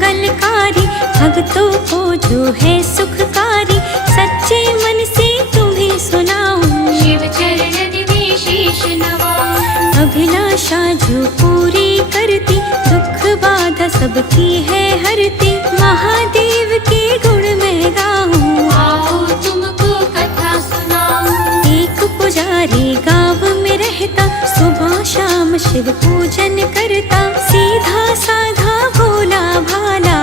मंगलकारी, भक्तों को जो है सुखकारी, सच्चे मन से तुम्हें सुनाऊं। शिव चरणन में शीश नवाऊं। अभिलाषा जो पूरी करती, दुख बाधा सबकी है हरती, महादेव के गुण मैं गाऊं। आओ तुमको कथा सुनाऊं। एक पुजारी गांव में रहता, सुबह शाम शिव पूजन करता, सीधा साधा भोला भाला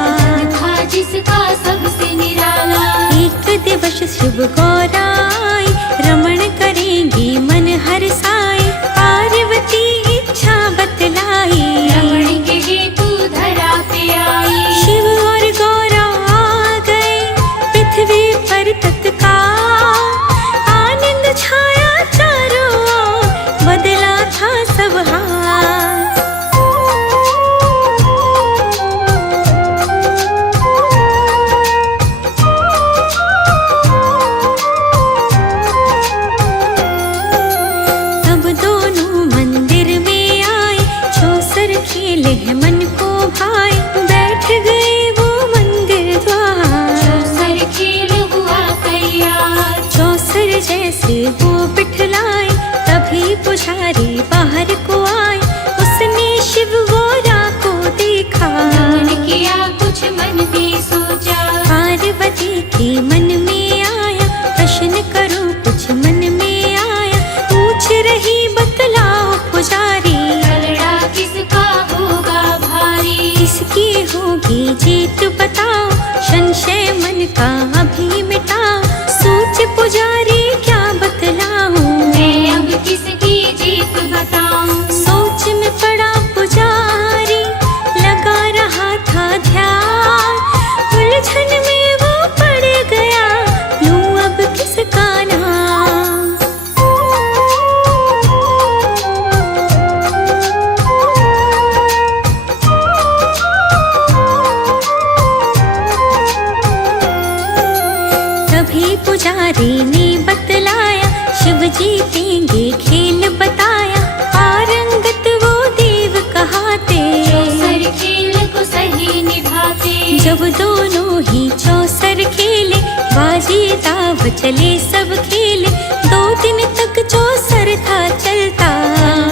था जिसका सबसे निराला। एक दिवस शिव गौराई, रमण करेंगे मन हर्षाए, पार्वती इच्छा बतलाई, रमण के हेतु धरा पे आई। शिव और गौरा आ गए पृथ्वी पर तत्काल, आनंद छाया चारों ओर, बदला था सब हाल। तब दोनों मंदिर में आए, चौसर खेले हैं मन को भाए, बैठ गए वो मंदिर द्वार। चौसर खेल हुआ तैयार। चौसर जैसे वो बिठलाए, तभी पुजारी बाहर को आए, उसने शिव गौरा को देखा, मन किया कुछ मन में सोचा। पार्वती के मन में आया, प्रश्न करो कुछ मन में आया, पूछ रही बतलाओ पुजारी, लड़ना किसका होगा भारी। किसकी होगी जीत बताओ, संशय मन का अभी मिटाओ, सोच पुजारी क्या बतलाऊं। मैं अब किसकी जीत बताऊं। सोच में पड़ा पुजारी, लगा रहा था ध्यान, उलझन में वो पड़ गया, लूं अब किसका नाम। तभी पुजारी ने बतलाया, शिव जीतेंगे खेल बताया, पारंगत वो देव कहाते, चौसर खेल को सही निभाते। जब दोनों ही चौसर खेले, बाजी दाव चले सब खेले, 2 दिन तक चौसर था चलता,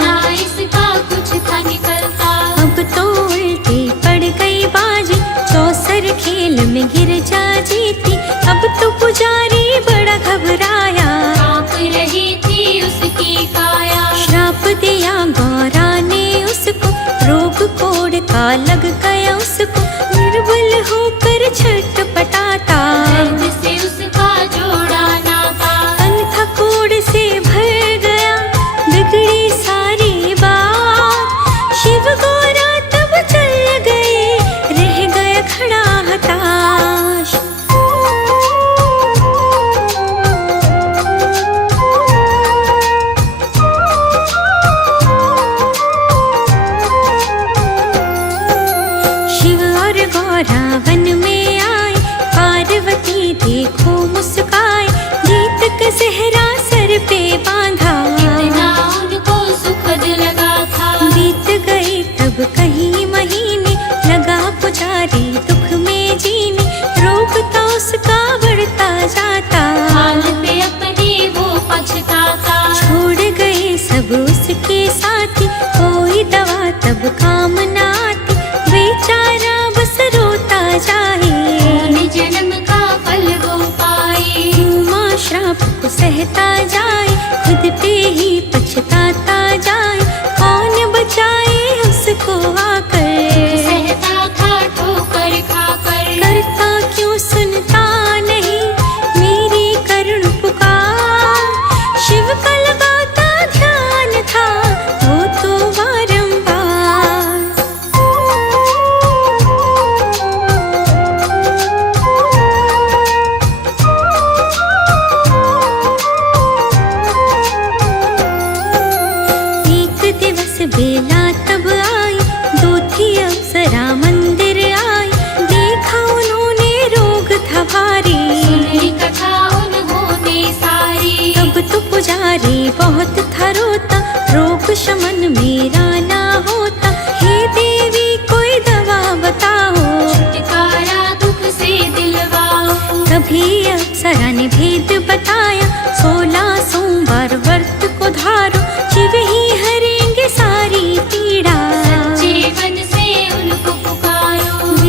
ना इसका कुछ था निकलता। अब तो उल्टी पड़ गई बाजी, चौसर खेल में गिर जा जीती, अब तो पुजारी बड़ा घबराया, कांप रही थी उसकी काया। श्राप दिया गौरा ने उसको, रोग कोड़ का लग गया उसको, निर्बल होकर छटपटाता, दर्द से उसका जोड़ा नाता। तन था कोड़ से भर गया, बिगड़ी सारी बात, शिव गौरा तब चल गए, रह गया खड़ा हताश। शिव और गौरा वन में आए, पार्वती देखो मुस्काए, गीत का सेहरा सर पे बांधा, कितना उनको सुखद लगा था। बीत गए तब कई महीने, लगा पुजारी दुख में जीने, रोग तो उसका बढ़ता जाता, हाल पे अपने वो पछताता। छोड़ गए सब उसके साथी, कोई दवा तब काम न आती, बेचारा बस रोता जा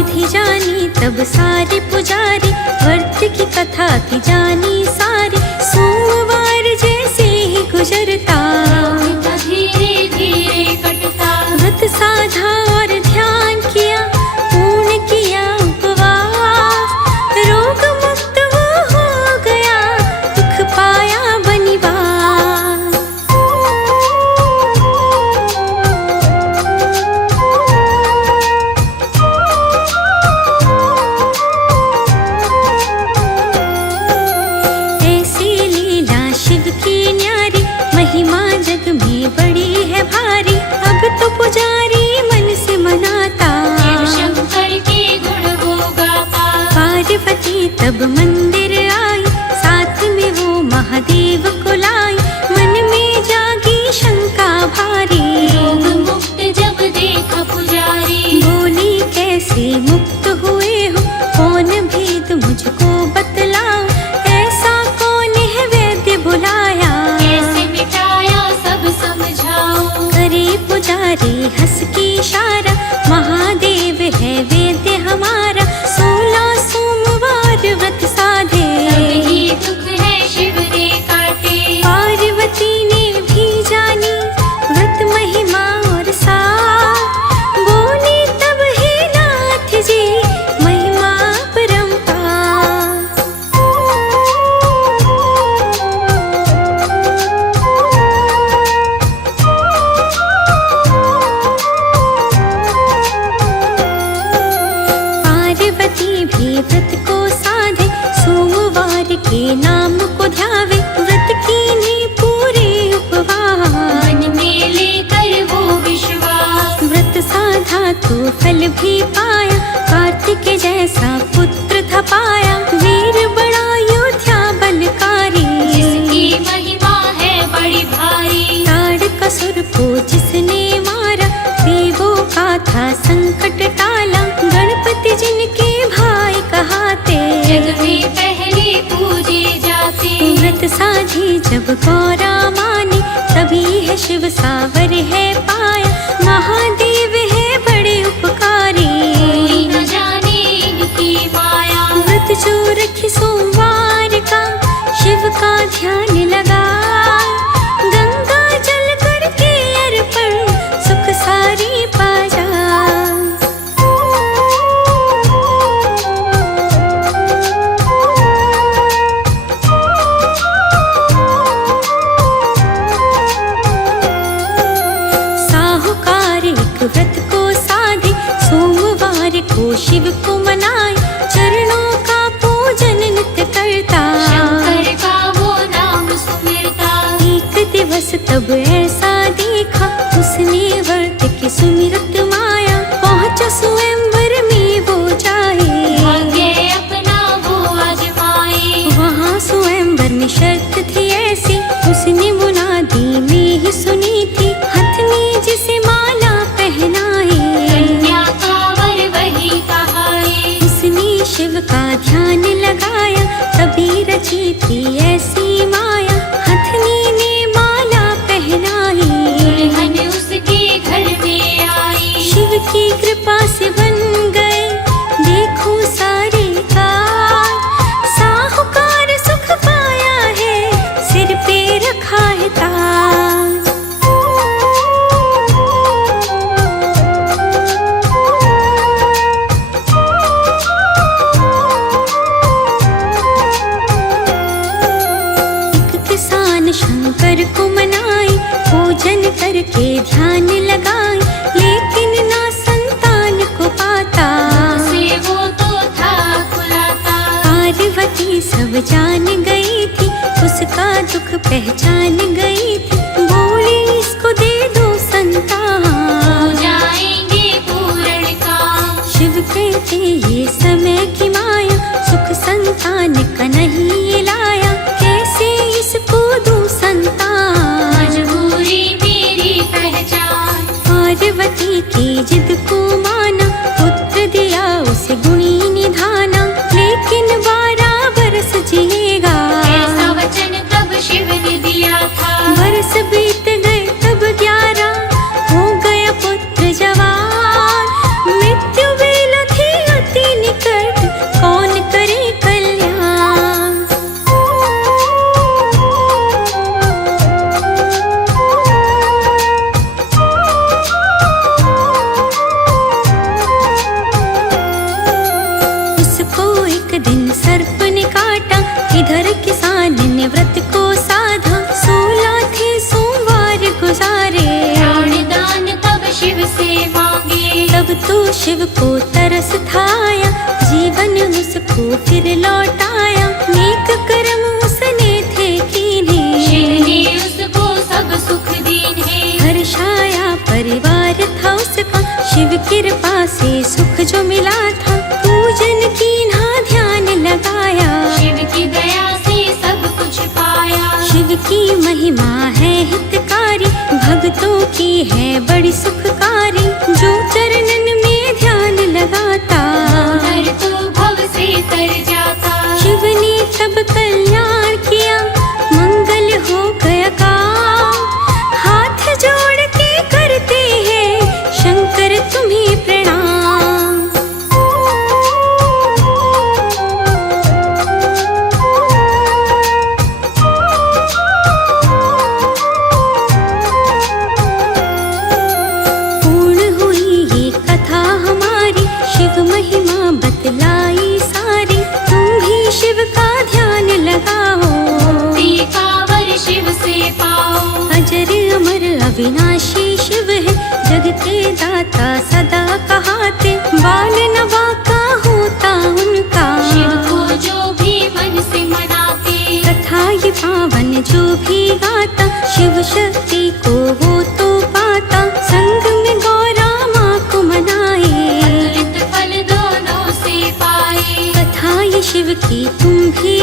विधि जानी तब सारे पुजारी, व्रत की कथा थी जानी सारी। सोमवार जैसे ही गुजरता, धीरे धीरे कटता। व्रत साधा और ध्यान किया, पूर्ण किया उपवास। रोग मुक्त वो हो गया, दुख पाया बनिवास। ऐसी लीला शिव की न्यारी, महिमा जग में बड़ी है भारी। अब तो पुजारी मन से मनाता, शिव शंकर के गुण वो गाता। पार्वती तब मंदिर आई, साथ में वो महादेव को लाई। मन में जागी शंका भारी, रोग मुक्त जब देखा पुजारी। बोली कैसे मुक्त हुए हो, कौन भेद मुझको बतलाओ। ऐसा कौन है वैद्य बुलाया, कैसे मिटाया सब समझाओ। करे पुजारी हंस के इशारा, महादेव है वेद्य हमारा। 16 सोमवार व्रत साधे, ही दुख है शिव ने काटे। पार्वती ने भी जानी व्रत महिमा और सार। बोली तब हे नाथ जी, महिमा परंपार। पार्वती भी व्रत को साधे, सोमवार के नाम को ध्यावे। व्रत कीने पूरे उपवास, मन में लेकर वो विश्वास। व्रत साधा तो फल भी पाया, कार्तिक जैसा पुत्र था पाया। वीर बड़ा योद्धा बलकारी, जिसकी महिमा है बड़ी भारी। ताड़कासुर को जिसने मारा, देवों का था संकट टाला। गणपति जिनके भाई कहाते, जग में पहले पूजे जाते। व्रत साधी जब गौरा माने, तभी है शिव सावर है पाया। महादेव है बड़े उपकारी, कोई न जाने इनकी माया। व्रत जो रखी सोमवार का, शिव का ध्यान लगा। गंगा जल करके अर्पण, सुख सारी पा जा। साहूकार एक व्रत को साधे, सोमवार को शिव को मनाए। चरणों का पूजन नित्य करता, शंकर का वो नाम सुमिरता। एक दिवस तब ऐसा देखा, उसने व्रत की सुमिरत माया। पहुंचा स्वयंवर में वो जाए, भाग्य अपना वो आजमाए। वहाँ स्वयंवर में शर्त थी ऐसी, उसने मुनादी में ही सुनी थी। हथनी जिसे माला पहनाए, कन्या का वर वही कहाए। उसने शिव का ध्यान लगाया, तभी रची थी ऐसी माया। हथनी ने माला पहनाई, दुल्हन उसके घर में आई। शिव की कृपा से बन गए देखो सारे काज। साहूकार सुख पाया है, सिर पे रखा है ताज। एक किसान शंकर को मनाए, पूजन करके ध्यान लगाए। लेकिन ना संतान को पाता, से वो तो था खुलाता। पार्वती सब जान गई थी, उसका दुख पहचान गई थी। बोली इसको दे दो संतान, हो जाएंगे पूर्ण काम। शिव कहते ये समय की माया, सुख संतान का नहीं लाया। कैसे इसको दूं संतान, मजबूरी मेरी पहचान। पार्वती की जिद को माना, पुत्र दिया उसे गुणी निधाना। लेकिन 12 बरस जिएगा, ऐसा वचन तब शिव ने दिया था। शिव को तरस थाया, जीवन उसको फिर लौटाया। नेक कर्म उसने थे कीने, शिव ने उसको सब सुख दीने। हर्षाया परिवार था उसका, शिव कृपा से सुख जो मिला था। पूजन कीन्हा ध्यान लगाया, शिव की दया से सब कुछ पाया। शिव की महिमा है हितकारी, भक्तों की है बड़ी सुखकारी। जो चरणन में ध्यान लगाता, हर तो भव से तर जाता। शिव ने तब कल्याण किया, मंगल हो गया काम। हाथ जोड़ के करते हैं शंकर तुम्हें प्रणाम। पूर्ण हुई ये कथा हमारी, शिव महिमा बतलाई सारी। तुम भी शिव का ध्यान लगाओ, मुक्ति का वर शिव से पाओ। अजर अमर अविनाशी शिव है, जग के दाता सदा कहाते। बाल नवा का होता उनका, शिव को जो भी मन से मनाते। कथा ये पावन जो भी गाता, शिव शक्ति को वो तो पाता। संग में गौरा माँ को मनाए, अतुलित फल दोनों से पाए। कथा ये शिव की तुम भी